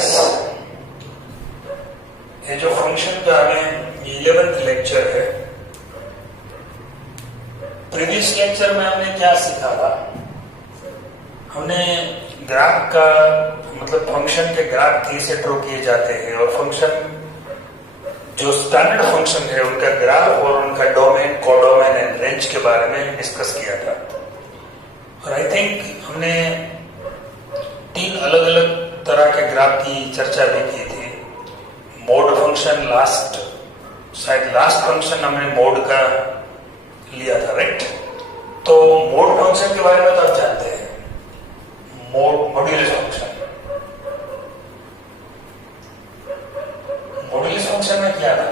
Students, ये जो function का हमें 11th लेक्चर है, प्रीवियस लेक्चर में हमने क्या सीखा था? हमने ग्राफ का मतलब फंक्शन के ग्राफ कैसे ड्रॉ किए जाते हैं और फंक्शन जो स्टैंडर्ड फंक्शन है उनका ग्राफ और उनका डोमेन, कोडोमेन एंड रेंज के बारे में डिस्कस किया था। और आई थिंक हमने 3 अलग अलग तरह के ग्राफ की चर्चा भी की थी। मोड फंक्शन, शायद लास्ट फंक्शन हमने मोड का लिया था, राइट? तो मोड फंक्शन के बारे में तो आप जानते हैं, मॉड्यूलस फंक्शन। मॉड्यूलस फंक्शन में क्या था?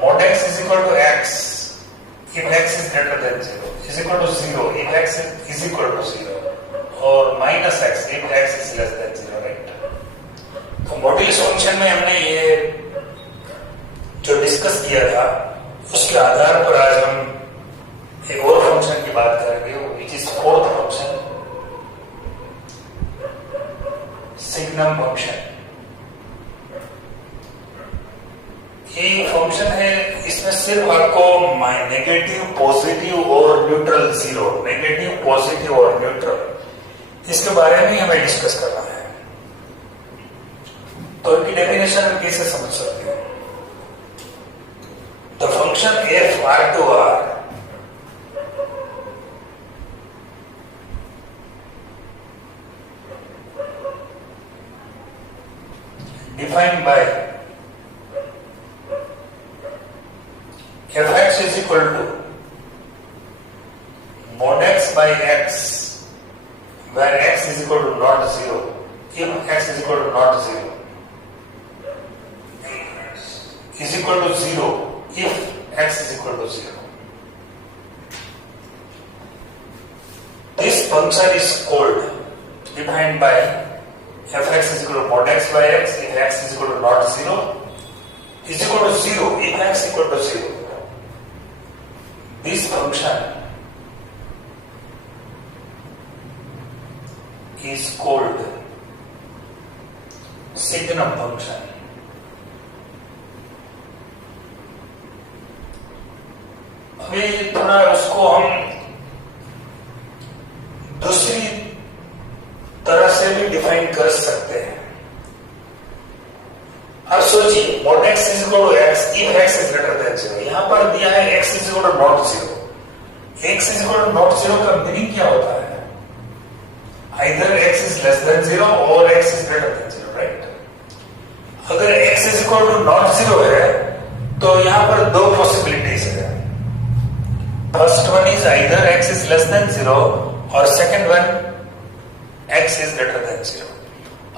mod x is equal to x if x is greater than 0, is equal to 0 if x is equal to 0, और minus x if x is less than 0, right? तो modulus function में हमने ये जो discuss किया था उसके आधार पर आज हम एक और फंक्शन की बात करेंगे, which is fourth function, signum function. ये फंक्शन है, इसमें सिर्फ आपको नेगेटिव, पॉजिटिव और न्यूट्रल, जीरो, नेगेटिव, पॉजिटिव और न्यूट्रल, इसके बारे में हमें डिस्कस करना है। तो इनकी डेफिनेशन हम कैसे समझ सकते हैं? The function f r to r defined by fx is equal to mod x by x, where x is equal to not 0, if x is equal to not 0, is equal to 0 if x is equal to 0. This function is called defined by fx is equal to mod x by x if x is equal to not 0, is equal to 0 if x is equal to 0. This function is called signum function. अभी थोड़ा उसको हम दूसरी तरह से भी define कर सकते हैं। अब सोचिए, mod x is equal to x if x is greater than 0। यहां पर दिया है x is equal to not 0। x is equal to not 0 का मीनिंग क्या होता है? Either x is less than 0 or x is greater than 0, right? अगर x is equal to not 0 है तो यहां पर 2 पॉसिबिलिटीज है। First one is either x is less than 0 और second one x is greater than 0।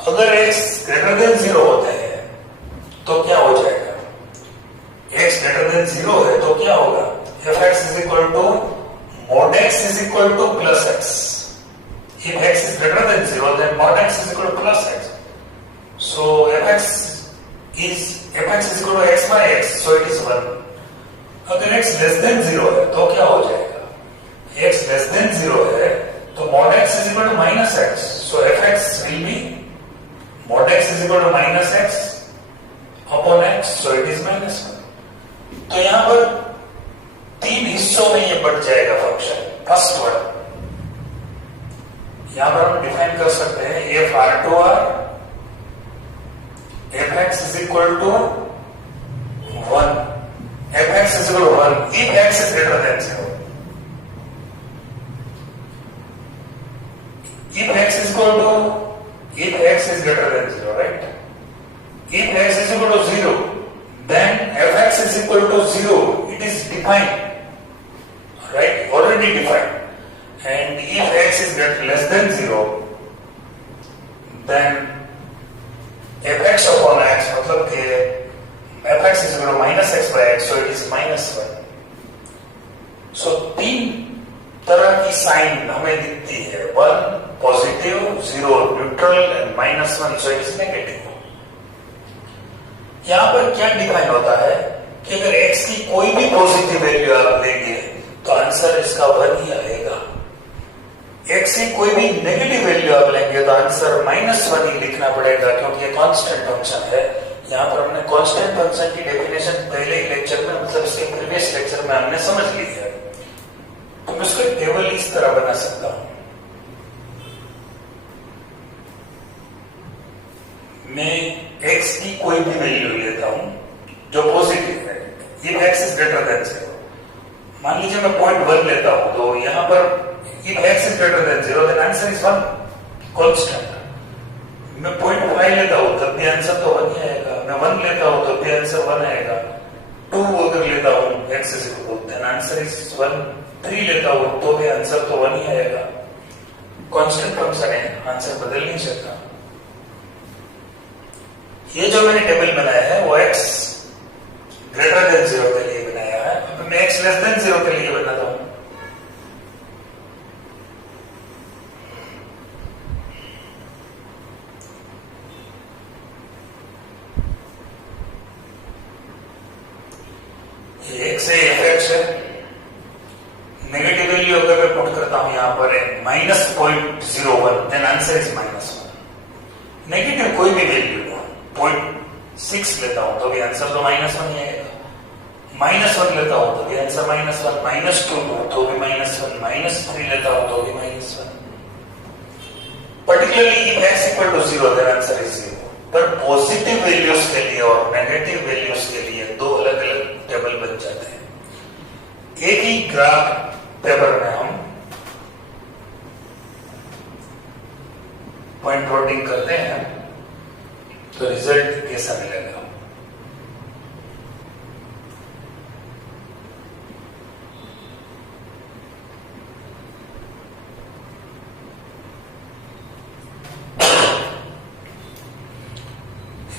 अगर x greater than 0 होता है तो क्या हो जाएगा? x greater than 0 है तो क्या होगा? fx is equal to mod x is equal to plus x। if x is greater than 0 then mod x is equal to plus x। so fx is equal to x by x, so it is 1। अगर x less than 0 है तो क्या हो जाएगा? x less than 0 है तो mod x is equal to minus x, so fx will be mod x is equal to minus x upon x, so it is minus 1। तो यहां पर 3 हिस्सों में ये बढ़ जाएगा फंक्शन। फर्स्ट वन यहां पर हम डिफाइन कर सकते हैं f r to r, fx is equal to 1, fx is equal to 1 if x is greater than 0। if x is greater than 0, right? If x is equal to 0, then fx is equal to 0. It is defined, right? Already defined. And if x is less than 0, then fx upon x, मतलब कि fx is equal to minus x by x, so it is minus 1। So 3 तरह की sign हमें दिखती है, 1 positive, 0 neutral and minus 1, so it is negative। यहां पर क्या डिफाइन होता है कि अगर x की कोई भी पॉजिटिव वैल्यू आप लेंगे तो आंसर इसका 1 ही आएगा। एक्स की कोई भी नेगेटिव वैल्यू आप लेंगे तो आंसर -1 ही लिखना पड़ेगा, क्योंकि ये कांस्टेंट फंक्शन है। यहाँ पर हमने कांस्टेंट फंक्शन की डेफिनेशन पहले ही लेक्चर में, मतलब इसके प्रीवियस लेक्चर में हमने समझ ली है। तो मैं उसको टेबल इस तरह बना सकता हूं। मैं x की कोई भी वैल्यू लेता हूं जो पॉजिटिव है, if x is greater than 0। मान लीजिए मैं 0.1 लेता हूं, तो यहां पर if x is greater than 0 then answer is 1 constant. मैं 0.5 लेता हूं तब भी आंसर तो 1 ही आएगा। मैं 1 लेता हूं तब भी आंसर 1 आएगा। 2 अगर लेता हूं x is equal then answer is 1। 3 लेता हूं तो भी आंसर तो 1 ही आएगा। कांस्टेंट फंक्शन है, आंसर बदल नहीं सकता। ये जो मैंने टेबल बनाया है वो x ग्रेटर देन 0 के लिए बनाया है। अब मैं x लेस देन 0 के लिए बनाता हूं। x से fx है। नेगेटिव वैल्यू अगर मैं पुट करता हूं यहां पर -0.01 देन आंसर इज -1। नेगेटिव कोई भी वैल्यू 0.6 लेता हूं तो भी आंसर तो -1 ही आएगा। -1 लेता हूं तो भी आंसर -1, -2 तो भी -1, -3 लेता हूं तो भी -1। Particularly if x equal to 0 then answer is 0। पर पॉजिटिव वैल्यूज के लिए और नेगेटिव वैल्यूज के लिए दो अलग अलग टेबल बन जाते हैं। एक ही ग्राफ टेबल में हम पॉइंट प्लॉटिंग करते हैं तो रिजल्ट कैसा मिलेगा।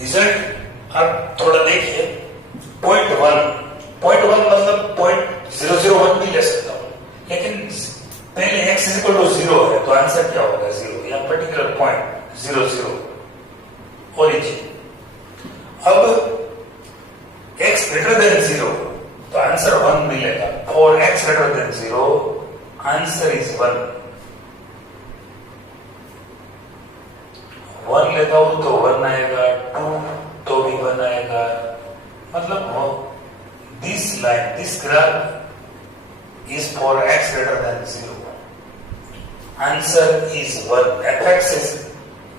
रिजल्ट आप थोड़ा देखिए। 0.1 मतलब 0.001 भी ले सकता हूं, लेकिन पहले x इज इक्वल टू 0 है तो आंसर क्या होगा 0। या पर्टिकुलर पॉइंट 0 ओरिजिन। अब x ग्रेटर देन 0 तो आंसर 1 मिलेगा। For x greater than 0 answer is 1। 1 लेता हूं तो 1 आएगा, 2 तो भी 1 आएगा। मतलब this line, this graph is for x greater than 0। Answer is 1। fx is,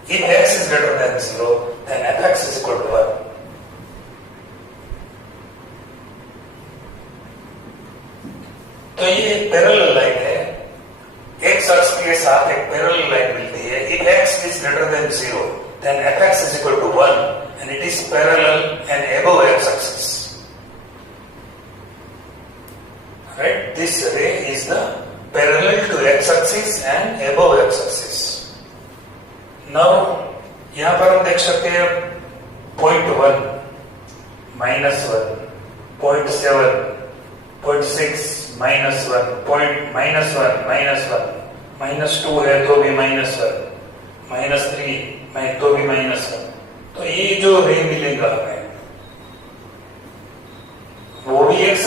if x is greater than 0 then fx is equal to 1। तो ये पैरेलल लाइन है। x अक्ष के साथ एक पैरेलल लाइन मिलती है। if x is greater than 0 then fx is equal to 1 and it is parallel and above x axis, right? This ray is the parallel to x axis and above x axis. Now यहां पर हम देख सकते हैं 0.1, -1, 0.7, 0.6, -1, -2 है तो भी -1, -3 तो भी -1। तो ये जो रे मिलेगा हमें वो भी x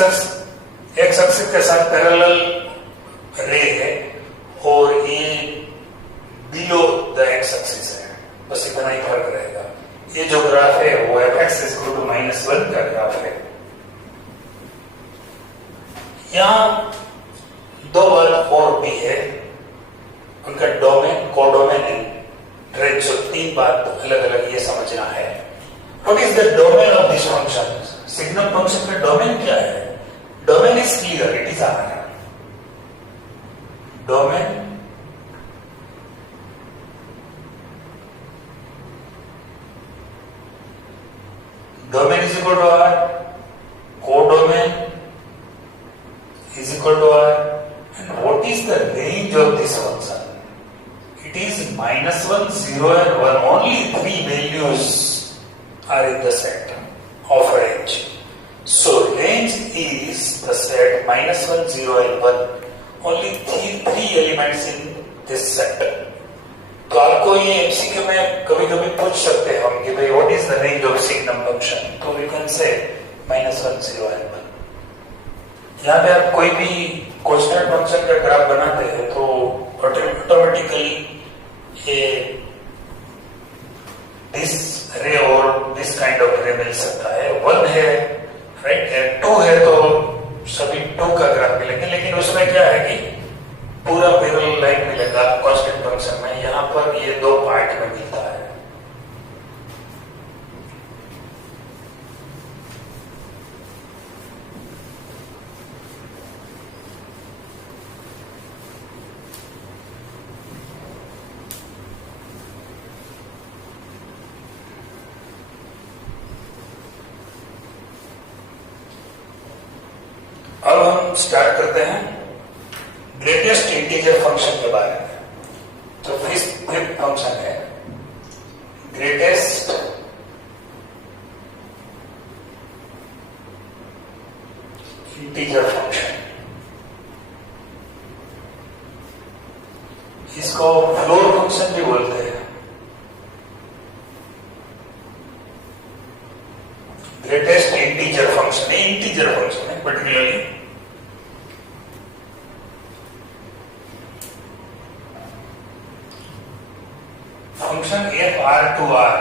एक्सिस के साथ पैरेलल रे है और ये बिलो द x एक्सिस है। बस इतना ही फर्क रहेगा। ये जो ग्राफ है वो fx इक्वल टू -1 का ग्राफ है। यहां दो बात और भी है, उनका डोमेन, कोडोमेन एंड रेंज। 3 बात अलग अलग ये समझना है। What is the domain of this function? Signal function का डोमेन क्या है? Domain is clear, it is R। Domain is equal to R, codomain is equal to R, and what is the range of this function? It is -1, 0 and 1. Only 3 values are in the set of range. So range is the set -1, 0 and 1. Only three elements in this set. तो आपको ये MCQ में कभी कभी पूछ सकते हैं हम कि भाई what is the range of signum function? तो यू कैन से -1, 0 and 1। यहाँ पे आप कोई भी कांस्टेंट फंक्शन का ग्राफ बनाते हैं तो ऑटोमेटिकली दिस रे और दिस काइंड ऑफ रे मिल सकता है। 1 है राइट, 2 है तो सभी 2 का ग्राफ मिलेंगे, लेकिन उसमें क्या है कि पूरा पैरेलल लाइन मिलेगा कांस्टेंट फंक्शन में। यहां पर ये 2 पार्ट में मिलता है। अब हम स्टार्ट करते हैं ग्रेटेस्ट इंटीजर फंक्शन के बारे में। तो फिफ्थ फंक्शन है ग्रेटेस्ट इंटीजर फंक्शन। इसको फ्लोर फंक्शन भी बोलते हैं। ग्रेटेस्ट इंटीजर फंक्शन है, इंटीजर फंक्शन है particularly. Function f(r)(r),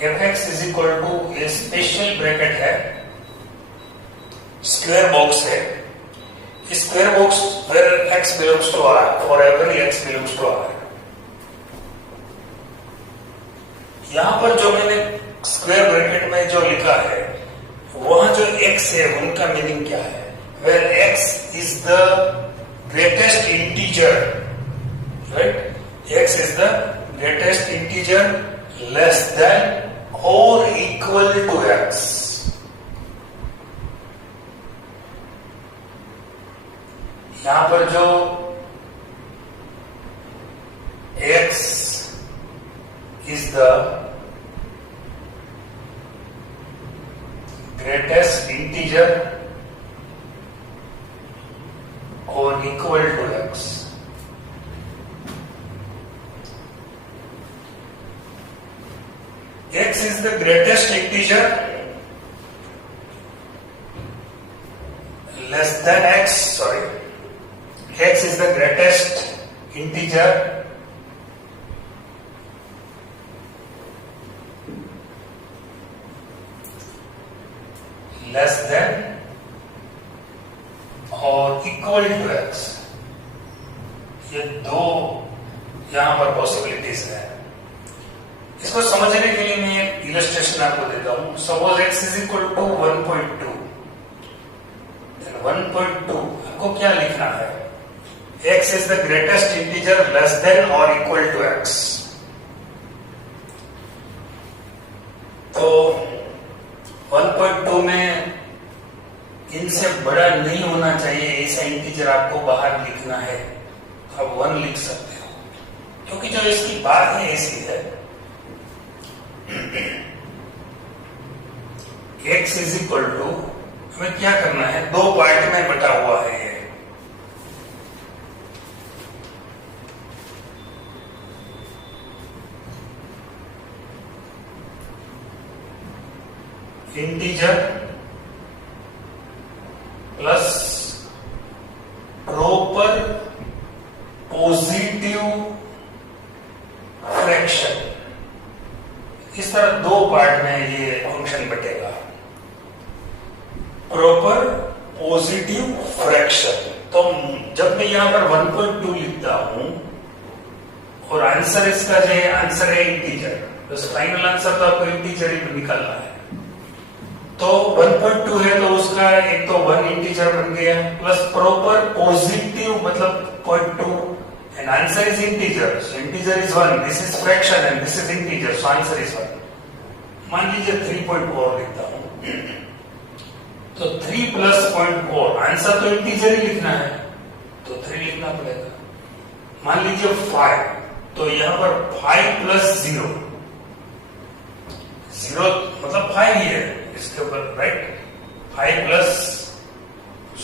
fx is equal to a special bracket है, स्क्वायर बॉक्स है। Square box where x belongs to r, for every x belongs to r। यहां पर जो मैंने स्क्वायर ब्रैकेट में जो लिखा है, वहां जो x है उनका मीनिंग क्या है? Where x is the greatest integer, right? x is the greatest integer less than or equal to x. यहां पर जो x is the greatest integer or equal to x. X is the greatest integer less than x, sorry. X is the greatest integer less than or equal to x. ये 2 यहां पर possibilities है। इसको समझने के लिए मैं एक इलस्ट्रेशन आपको देता हूं। Suppose x is equal to 1.2, 1.2 आपको क्या लिखना है? x is the greatest integer less than और इक्वल टू x। तो 1.2 में इनसे बड़ा नहीं होना चाहिए, ऐसा इंटीजर आपको बाहर लिखना है। आप 1 लिख सकते हो, क्योंकि जो इसकी बात है ऐसी है, x इज इक्वल टू, हमें क्या करना है? 2 पार्ट में बटा हुआ है ये। Integer plus proper positive fraction, इस तरह 2 पार्ट में ये फंक्शन बटेगा। Proper positive fraction. तो जब मैं यहां पर 1.2 लिखता हूं और आंसर इसका जो है, आंसर है इंटीजर, बस फाइनल आंसर तो आपको इंटीजर ही निकालना है। तो 1.2 है तो उसका एक तो 1 इंटीजर बन गया, प्लस प्रॉपर पॉजिटिव मतलब 0.2 and answer is integer, so integer is 1, this is fraction and this is integer, so answer is 1। मान लीजिए 3.4 लिखता हूं, तो 3 प्लस 0.4, आंसर तो इंटीजर ही लिखना है तो 3 लिखना पड़ेगा। मान लीजिए 5, तो यहां पर 5 प्लस 0, 0 मतलब 5 ही है इसके ऊपर, राइट? 5 प्लस,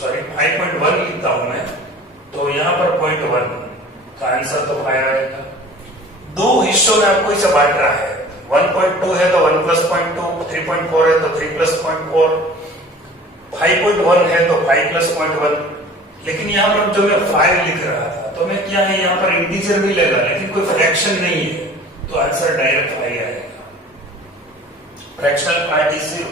सॉरी 5.1 लिखता हूं मैं, तो यहां पर 0.1, तो आंसर तो 5 आएगा। 2 हिस्सों में आपको इसे बांट रहा है। 1.2 है तो 1 प्लस 0.2, 3.4 है तो 3 प्लस 0.4, 5.1 है तो 5 प्लस 0.1, लेकिन यहाँ पर जो मैं 5 लिख रहा था तो मैं क्या है यहाँ पर इंटीजर मिलेगा लेकिन कोई फ्रैक्शन नहीं है, तो आंसर डायरेक्ट 5 आएगा। Fractional part is 0।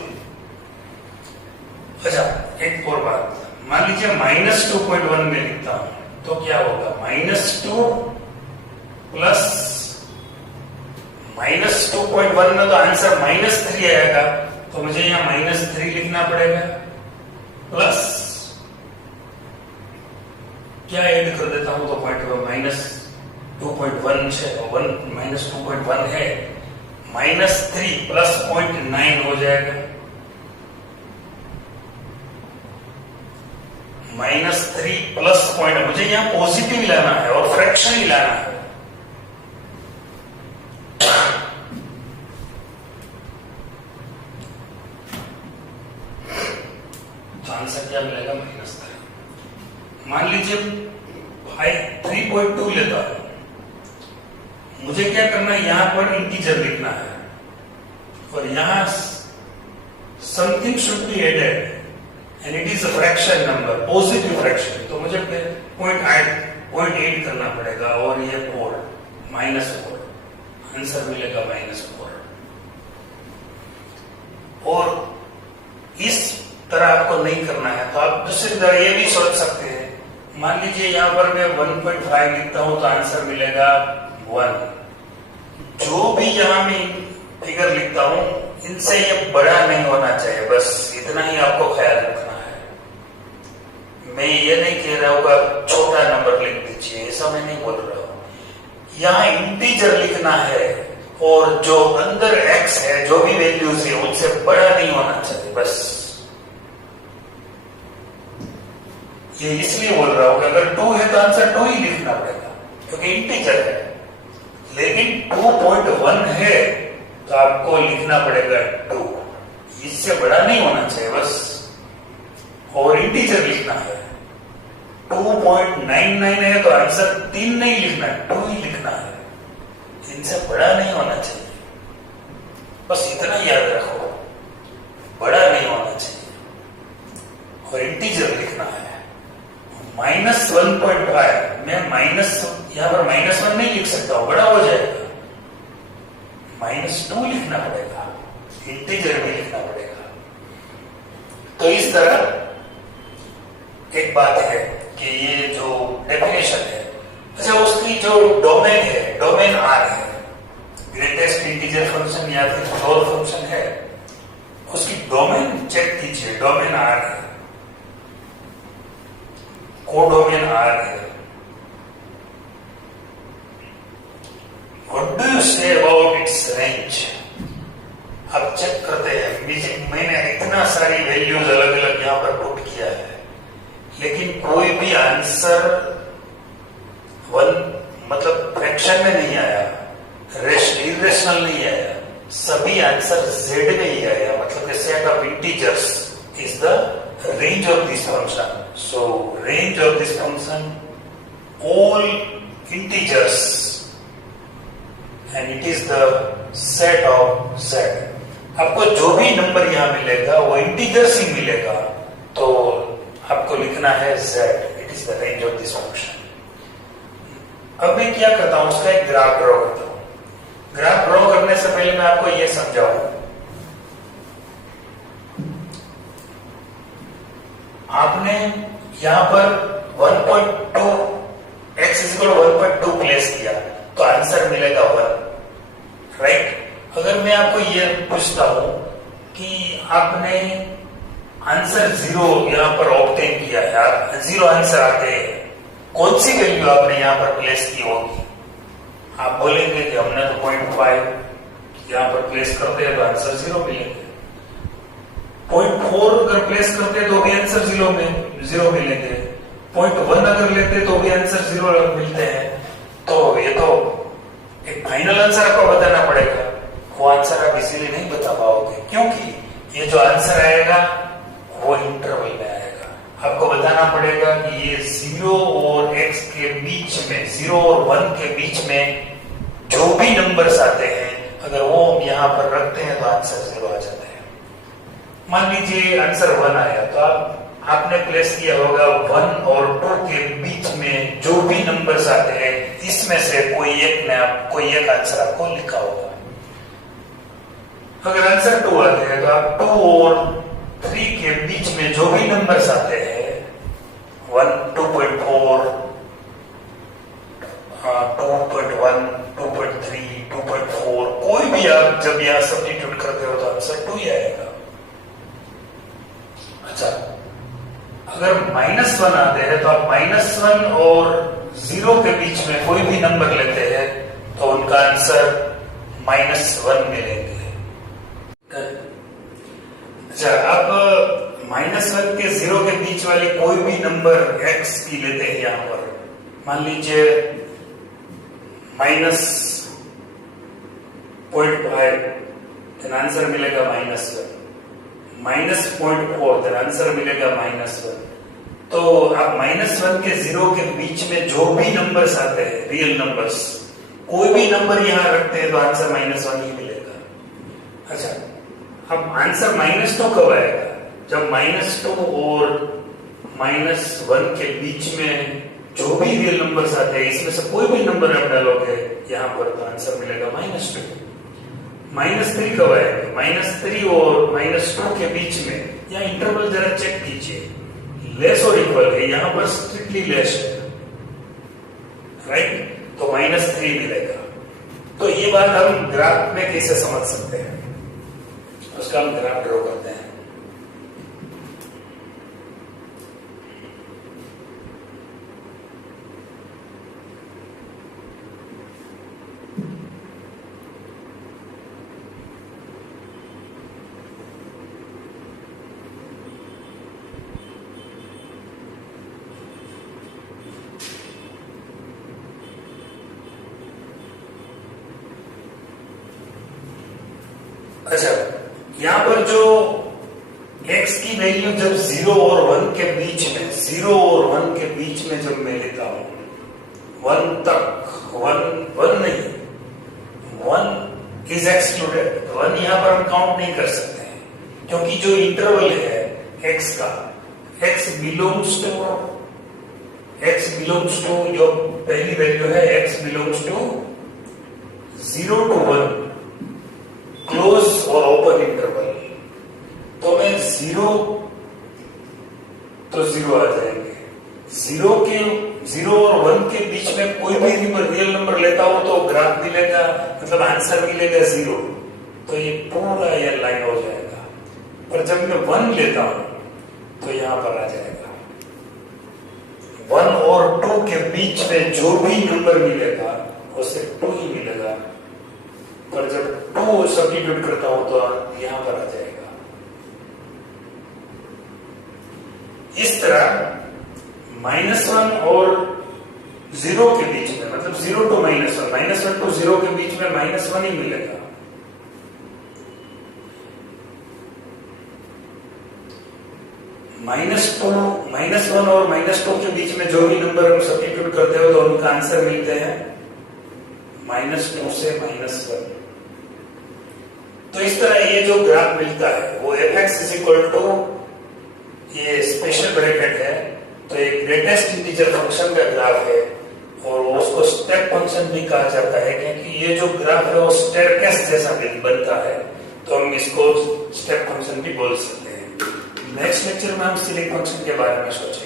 अच्छा, एक और बात, मान लीजिए -2.1 में लिखता हूं तो क्या होगा, -2 प्लस -2.1 में तो आंसर -3 आएगा, तो मुझे यहाँ -3 लिखना पड़ेगा, प्लस क्या ऐड कर देता हूं तो -2.1 से 1 -2.1 है, -3 प्लस 0.9 हो जाएगा, -3 प्लस पॉइंट, मुझे यहां पॉजिटिव लाना है और फ्रैक्शन ही लाना है। तो आंसर क्या मिलेगा, -3। मान लीजिए भाई 3.2 लेता है, मुझे क्या करना है, यहां पर इंटीजर लिखना है और यहां something should be added and it is a fraction number, positive fraction, तो मुझे 0.8 करना पड़ेगा और ये 4 -4, आंसर मिलेगा -4। और इस तरह आपको नहीं करना है तो आप दूसरी तरह ये भी सोच सकते हैं, मान लीजिए यहाँ पर मैं 1.5 लिखता हूं तो आंसर मिलेगा 1। जो भी यहाँ मैं फिगर लिखता हूं इनसे ये बड़ा नहीं होना चाहिए, बस इतना ही आपको ख्याल रखना है। मैं ये नहीं कह रहा हूँ छोटा नंबर लिख दीजिए, ऐसा मैं नहीं बोल रहा हूं। यहाँ इंटीजर लिखना है और जो अंदर x है, जो भी वैल्यूज है उनसे बड़ा नहीं होना चाहिए, बस। ये इसलिए बोल रहा हूं कि अगर 2 है तो आंसर 2 ही लिखना पड़ेगा क्योंकि इंटीजर है, लेकिन 2.1 है तो आपको लिखना पड़ेगा 2, इससे बड़ा नहीं होना चाहिए बस। और इंटीजर लिखना है, 2.99 है तो आंसर 3 नहीं लिखना है, 2 ही लिखना है, इनसे बड़ा नहीं होना चाहिए, बस इतना याद रखो, बड़ा नहीं होना चाहिए। और इंटीजर लिखना है, -1.5, मैं यहाँ पर -1 नहीं लिख सकता हूं, बड़ा हो जाएगा, -2 लिखना पड़ेगा, इंटीजर भी लिखना पड़ेगा। तो इस तरह एक बात है कि ये जो डेफिनेशन है, अच्छा उसकी जो डोमेन है, डोमेन R है, ग्रेटेस्ट इंटीजर फंक्शन या फिर फ्लोर फंक्शन है, उसकी डोमेन चेक कीजिए, डोमेन R है, कोडोमेन R है। What do you say about its range? अब चेक करते हैं, मैंने इतना सारी वैल्यूज अलग अलग यहाँ पर पुट किया है, लेकिन कोई भी आंसर मतलब फ्रैक्शन में नहीं आया, इरेशनल नहीं आया, सभी आंसर Z में ही आया, मतलब the set of integers is the range of this function. So range of this function, all integers, and it is the set of Z. आपको जो भी नंबर यहाँ मिलेगा वो इंटीजर्स ही मिलेगा, तो आपको लिखना है Z, it is the range of this function. अब मैं क्या करता हूं, उसका एक ग्राफ ड्रॉ करता हूं। ग्राफ ड्रॉ करने से पहले मैं आपको यह समझाऊं, आपने यहां पर 1.2 x = 1.2 प्लेस किया तो आंसर मिलेगा 1, राइट। अगर मैं आपको ये पूछता हूं कि आपने आंसर 0 यहां पर ऑब्टेन किया है, 0 आंसर आते हैं, कौन सी वैल्यू आपने यहां पर प्लेस की होगी? आप बोलेंगे कि हमने तो 0.5 यहां पर प्लेस करते हैं तो आंसर 0 मिलेंगे, 0.4 अगर प्लेस करते हैं तो भी आंसर 0 मिलेंगे, 0.1 अगर लेते तो भी आंसर 0 मिलते हैं। तो ये तो एक फाइनल आंसर आपको बताना पड़ेगा, वो आंसर आप इसीलिए नहीं बता पाओगे क्योंकि ये जो आंसर आएगा वो इंटरवल में आएगा। आपको बताना पड़ेगा कि ये 0 और x के बीच में, 0 और 1 के बीच में जो भी नंबर्स आते हैं अगर वो हम यहाँ पर रखते हैं तो आंसर 0 आ जाता है। मान लीजिए आंसर 1 आया तो आप आपने प्लेस किया होगा 1 और 2 के बीच में जो भी नंबर्स आते हैं इसमें से कोई एक आंसर आपको लिखा होगा। अगर आंसर 2 आते हैं तो आप 2 और 3 के बीच में जो भी नंबर्स आते हैं 1, 2.4, 2.1, 2.3, 2.4 कोई भी आप जब यहां सब्स्टिट्यूट करते हो तो आंसर 2 ही आएगा। अच्छा, अगर -1 आते हैं तो आप -1 और 0 के बीच में कोई भी नंबर लेते हैं तो उनका आंसर -1 मिलेंगे। अच्छा, अब -1 के 0 के बीच वाली कोई भी नंबर x की लेते हैं यहां पर, मान लीजिए -0.5, तो आंसर मिलेगा -1, -0.4 तो आंसर मिलेगा -1। तो आप -1 के 0 के बीच में जो भी नंबर्स आते हैं रियल नंबर्स, कोई भी नंबर यहां रखते हैं तो आंसर -1 ही मिलेगा। अच्छा, अब आंसर -2 कब आएगा? जब -2 और -1 के बीच में जो भी रियल नंबर्स आते हैं इसमें से कोई भी नंबर आप डालोगे यहां पर तो आंसर मिलेगा -2। -3 कब आएगा? -3 और -2 के बीच में, या इंटरवल जरा चेक कीजिए, लेस और इक्वल है, यहां पर स्ट्रिक्टली लेस है, राइट? तो -3 मिलेगा। तो ये बात हम ग्राफ में कैसे समझ सकते हैं, उसका हम ग्राफ ड्रॉ करते हैं। अच्छा, यहां पर जो x की वैल्यू जब 0 और 1 के बीच में, 0 और 1 के बीच में जब मैं लेता हूं 1 तक, 1 नहीं, 1 इज एक्सक्लूडेड, 1 यहां पर हम काउंट नहीं कर सकते हैं, क्योंकि जो इंटरवल है x का, x बिलोंग्स टू जो पहली वैल्यू है x belongs to 0 to 1, close और ओपन इंटरवल। तो मैं 0 तो 0 आ जाएंगे, 0 और 1 के बीच में कोई भी रियल नंबर लेता हूं तो ग्राफ मिलेगा, मतलब आंसर मिलेगा 0, तो ये पूरा ये लाइन हो जाएगा। पर जब मैं 1 लेता हूं तो यहां पर आ जाएगा 1 और 2 के बीच में जो भी नंबर मिलेगा वो सिर्फ 2 ही मिलेगा, पर जब 2 सब्स्टिट्यूट करता हूं तो यहां पर आ जाएगा। इस तरह -1 और 0 के बीच में, मतलब 0 to -1 to 0 के बीच में -1 ही मिलेगा। -1 और -2 के बीच में जो भी नंबर हम सब्स्टिट्यूट करते हो तो उनका आंसर मिलते हैं -2 से -1। तो इस तरह ये जो ग्राफ मिलता है वो fx इज इक्वल टू, ये स्पेशल ब्रैकेट है, तो एक ग्रेटेस्ट इंटीजर फंक्शन का ग्राफ है और उसको स्टेप फंक्शन भी कहा जाता है, क्योंकि ये जो ग्राफ है वो स्टेयरकेस जैसा बनता है, तो हम इसको स्टेप फंक्शन भी बोल सकते हैं। नेक्स्ट लेक्चर में हम सीलिंग फंक्शन के बारे में सोचेंगे।